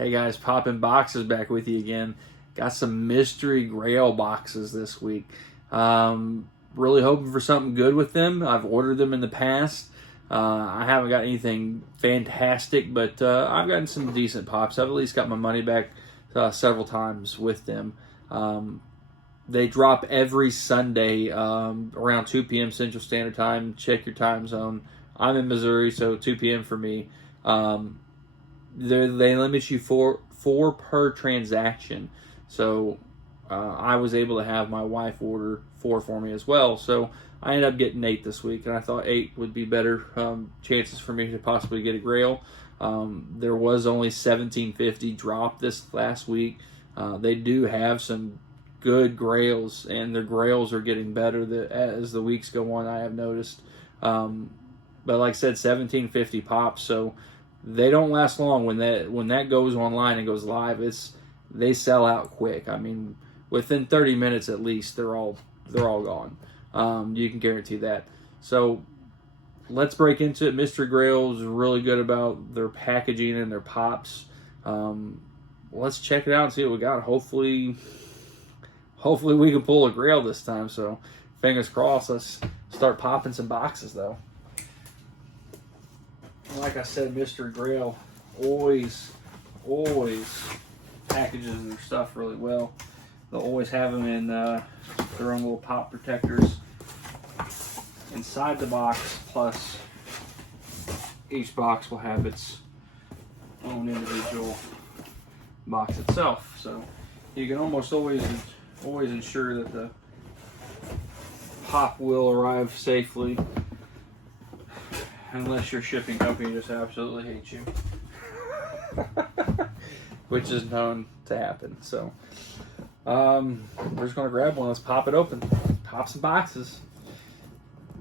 Hey guys, Poppin'Boxes back with you again. Got some mystery Grail boxes this week. Really hoping for something good with them. I've ordered them in the past. I haven't got anything fantastic, but I've gotten some decent pops. I've at least got my money back several times with them. They drop every Sunday around 2 p.m. Central Standard Time. Check your time zone. I'm in Missouri, so 2 p.m. for me. They limit you four per transaction. So I was able to have my wife order 4 for me as well. So I ended up getting 8 this week, and I thought 8 would be better chances for me to possibly get a Grail. There was only $17.50 drop this last week. They do have some good Grails, and their Grails are getting better as the weeks go on, I have noticed. But like I said, $17.50 pops, so they don't last long. When that goes online and goes live, they sell out quick. I mean, within 30 minutes at least, they're all gone. You can guarantee that. So let's break into it. Mystery Grail is really good about their packaging and their pops. Let's check it out and see what we got. Hopefully we can pull a Grail this time. So fingers crossed. Let's start popping some boxes though. Like I said, Mystery Grail always packages their stuff really well. They'll always have them in their own little pop protectors inside the box, plus each box will have its own individual box itself. So you can almost always ensure that the pop will arrive safely, unless your shipping company just absolutely hates you, which is known to happen. So we're just going to grab one. Let's pop it open. Pop some boxes.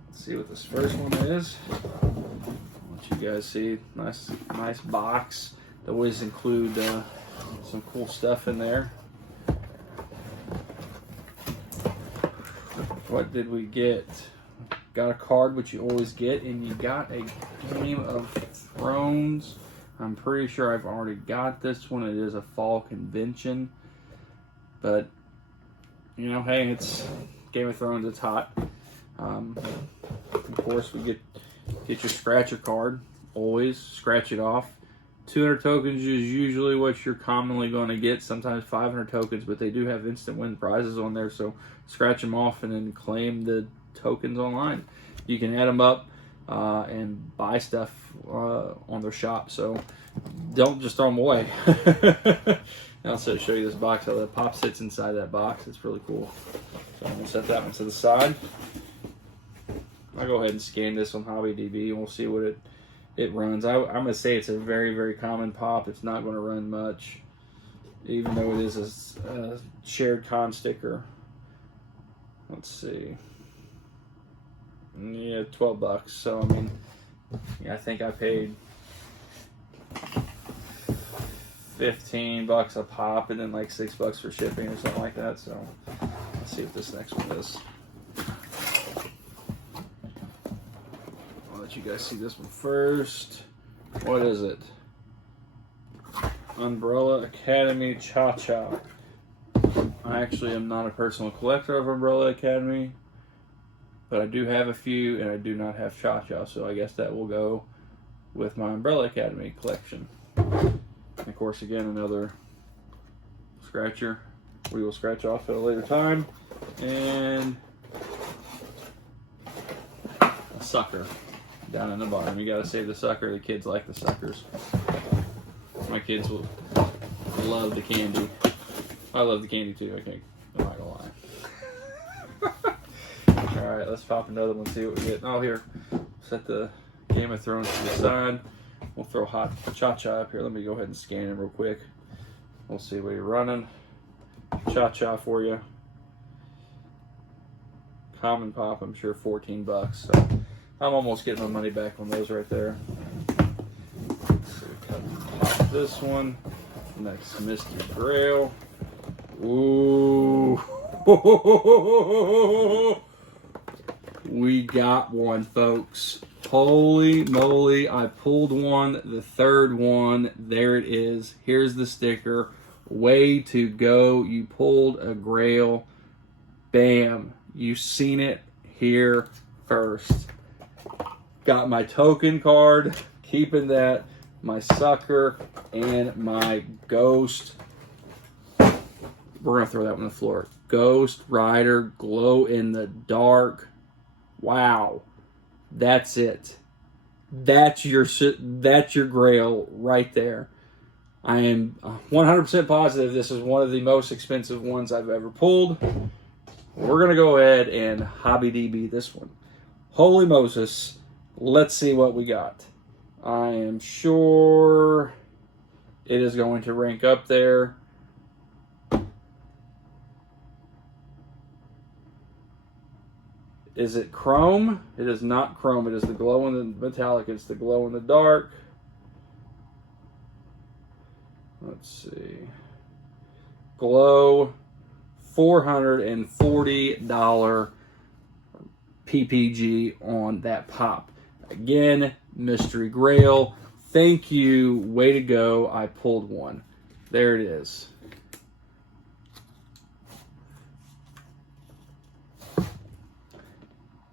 Let's see what this first one is. Let you guys see. Nice box. They always include some cool stuff in there. What did we get? Got a card, which you always get, and you got a Game of Thrones. I'm pretty sure I've already got this one. It is a fall convention, but you know, hey, it's Game of Thrones. It's hot. Of course, we get your scratcher card. Always scratch it off. 200 tokens is usually what you're commonly going to get. Sometimes 500 tokens, but they do have instant win prizes on there. So scratch them off and then claim the tokens online. You can add them up and buy stuff on their shop. So don't just throw them away. I'll also show you this box. How that pop sits inside that box. It's really cool. So I'm going to set that one to the side. I'll go ahead and scan this on HobbyDB and we'll see what it runs. I'm going to say it's a very, very common pop. It's not going to run much, even though it is a shared con sticker. Let's see. Yeah, $12. So, I mean, yeah, I think I paid $15 a pop and then like $6 for shipping or something like that. So, let's see what this next one is. I'll let you guys see this one first. What is it? Umbrella Academy Cha-Cha. I actually am not a personal collector of Umbrella Academy, but I do have a few, and I do not have Cha-Cha, so I guess that will go with my Umbrella Academy collection. And of course, again, another scratcher we will scratch off at a later time, and a sucker down in the bottom. You gotta save the sucker. The kids like the suckers. My kids will love the candy. I love the candy too, I think. I'm not gonna lie. Alright, let's pop another one, see what we get. Oh, here. Set the Game of Thrones to the side. We'll throw hot Cha-Cha up here. Let me go ahead and scan him real quick. We'll see what you're running. Cha-Cha for you. Common pop, I'm sure $14. So I'm almost getting my money back on those right there. So pop this one. Next, Mystery Grail. Ooh. We got one, folks. Holy moly, I pulled one, the third one. There it is. Here's the sticker. Way to go. You pulled a Grail. Bam. You've seen it here first. Got my token card. Keeping that. My sucker and my ghost. We're going to throw that one on the floor. Ghost Rider glow in the dark. Wow. That's it. That's your Grail right there. I am 100% positive this is one of the most expensive ones I've ever pulled. We're going to go ahead and Hobby DB this one. Holy Moses. Let's see what we got. I am sure it is going to rank up there. Is it chrome? It is not chrome. It is the glow in the metallic. It's the glow in the dark. Let's see. Glow, $440 PPG on that pop. Again, Mystery Grail. Thank you. Way to go. I pulled one. There it is.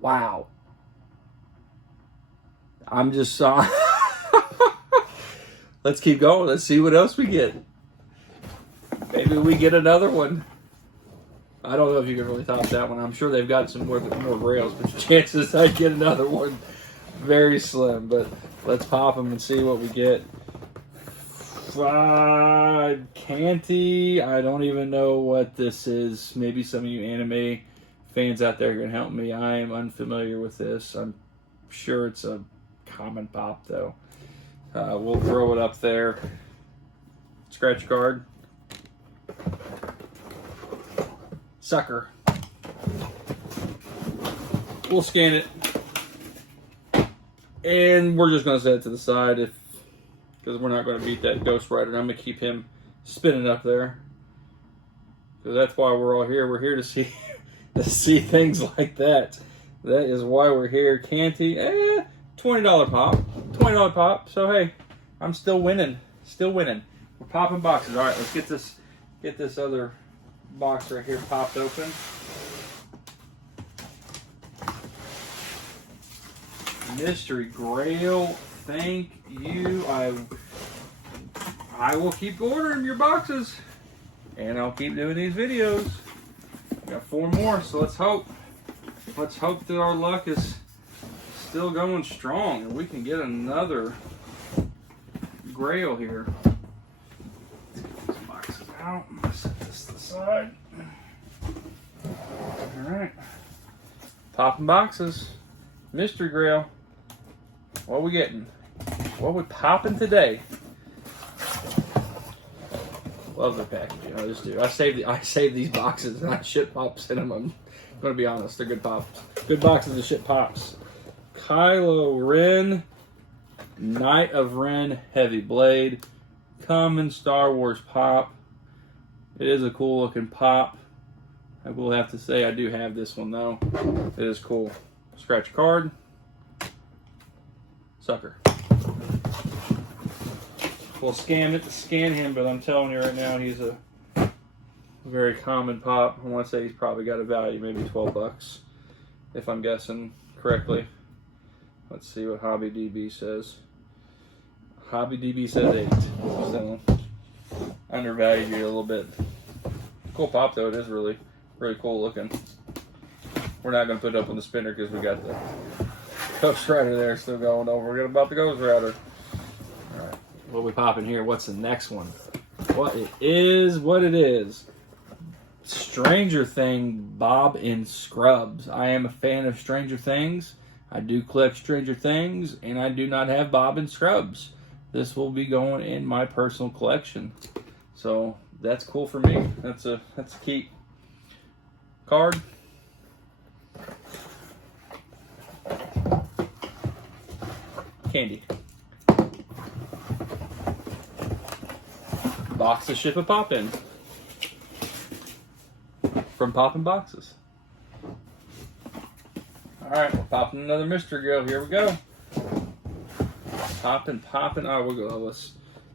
Wow. I'm just let's keep going. Let's see what else we get. Maybe we get another one. I don't know if you can really top that one. I'm sure they've got some more Grails, but the chances I get another one, very slim. But let's pop them and see what we get. Canty. I don't even know what this is. Maybe some of you anime fans out there can help me. I am unfamiliar with this. I'm sure it's a common pop, though. We'll throw it up there. Scratch card. Sucker. We'll scan it. And we're just going to set it to the side because we're not going to beat that Ghost Rider. I'm going to keep him spinning up there. Because that's why we're all here. We're here to see things like that. That is why we're here. Canty, $20 pop. $20 pop. So hey, I'm still winning. Still winning. We're popping boxes. All right, let's get this other box right here popped open. Mystery Grail. Thank you. I will keep ordering your boxes, and I'll keep doing these videos. Got 4 more, so let's hope. Let's hope that our luck is still going strong and we can get another Grail here. Let's get these boxes out. Set this to the side. Alright. Popping boxes. Mystery Grail. What are we getting? What are we popping today? Love their packaging. I just do. I save these boxes and I shit pops in them. I'm going to be honest. They're good pops. Good boxes of shit pops. Kylo Ren. Knight of Ren. Heavy Blade. Common Star Wars pop. It is a cool looking pop. I will have to say I do have this one though. It is cool. Scratch card. Sucker. We'll scan him, but I'm telling you right now, he's a very common pop. I want to say he's probably got a value, maybe $12, if I'm guessing correctly. Let's see what Hobby DB says. Hobby DB says 8. So undervalued you a little bit. Cool pop though. It is really cool looking. We're not going to put it up on the spinner because we got the Ghost Rider there still going. Don't forget about the Ghost Rider. All right. What we popping here? What's the next one? What it is. Stranger Thing Bob in Scrubs. I am a fan of Stranger Things. I do collect Stranger Things, and I do not have Bob in Scrubs. This will be going in my personal collection. So that's cool for me. That's a keep. Card. Candy. Box to ship a pop in. From Poppin'Boxes. Alright, we're popping another mystery Grail. Here we go. Popping. Oh, we'll go. Let's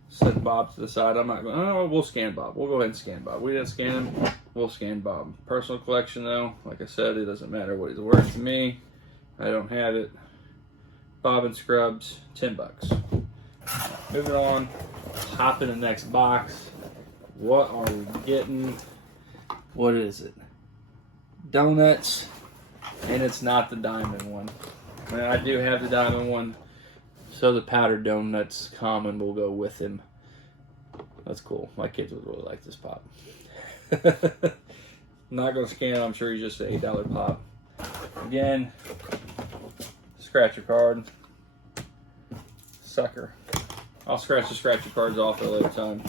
set Bob to the side. I'm not going. Oh, we'll scan Bob. We'll go ahead and scan Bob. We didn't scan him. We'll scan Bob. Personal collection, though. Like I said, it doesn't matter what he's worth to me. I don't have it. Bob and Scrubs, $10. Moving on. Hop in the next box. What are we getting? What is it? Donuts. And it's not the diamond one. I do have the diamond one. So the powdered donuts common will go with him. That's cool. My kids would really like this pop. Not going to scan it. I'm sure he's just an $8 pop. Again, scratcher card. Sucker. I'll scratch the scratcher cards off at a later time.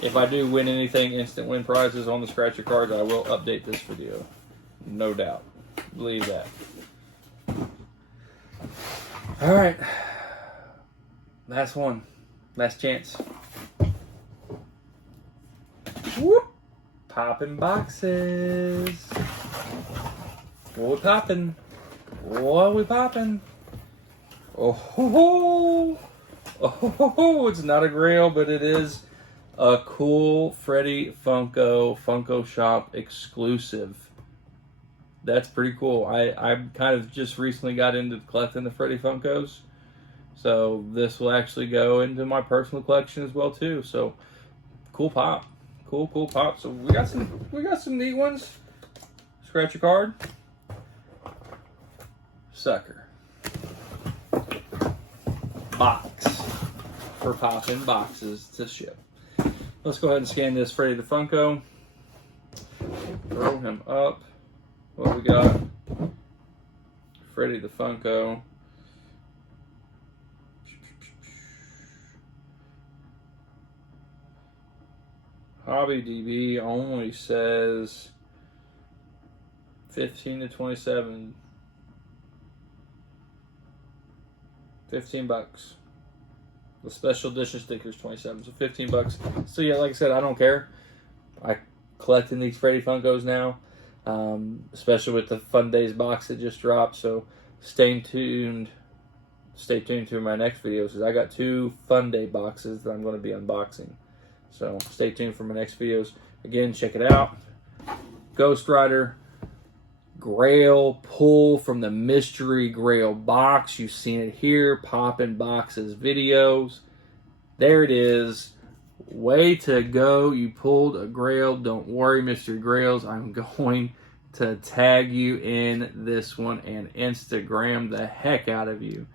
If I do win anything, instant win prizes on the scratcher cards, I will update this video. No doubt. Believe that. Alright. Last one. Last chance. Whoop! Poppin'Boxes. What we poppin'? What we poppin'? Oh ho ho! Oh ho ho! It's not a Grail, but it is a cool Freddy Funko Shop exclusive. That's pretty cool. I kind of just recently got into collecting the Freddy Funkos. So this will actually go into my personal collection as well too. So cool pop. Cool pop. So we got some neat ones. Scratch your card. Sucker. Box for Poppin'Boxes to ship. Let's go ahead and scan this Freddy the Funko. Throw him up. What we got? Freddy the Funko. Hobby DB only says 15 to 27. $15. The special edition stickers 27, so $15. So yeah, like I said, I don't care. I collecting these Freddy Funkos now, especially with the Fun Days box that just dropped. So stay tuned. Stay tuned to my next videos because I got 2 Fun Day boxes that I'm going to be unboxing. So stay tuned for my next videos. Again, check it out. Ghost Rider. Grail pull from the mystery Grail box. You've seen it here. Poppin'Boxes videos. There it is. Way to go. You pulled a Grail. Don't worry, Mystery Grails. I'm going to tag you in this one and Instagram the heck out of you.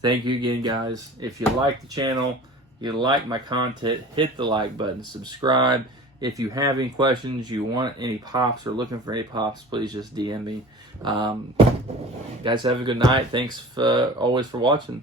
Thank you again, guys. If you like the channel, you like my content, hit the like button, subscribe. If you have any questions, you want any pops or looking for any pops, please just DM me. Guys, have a good night. Thanks always for watching.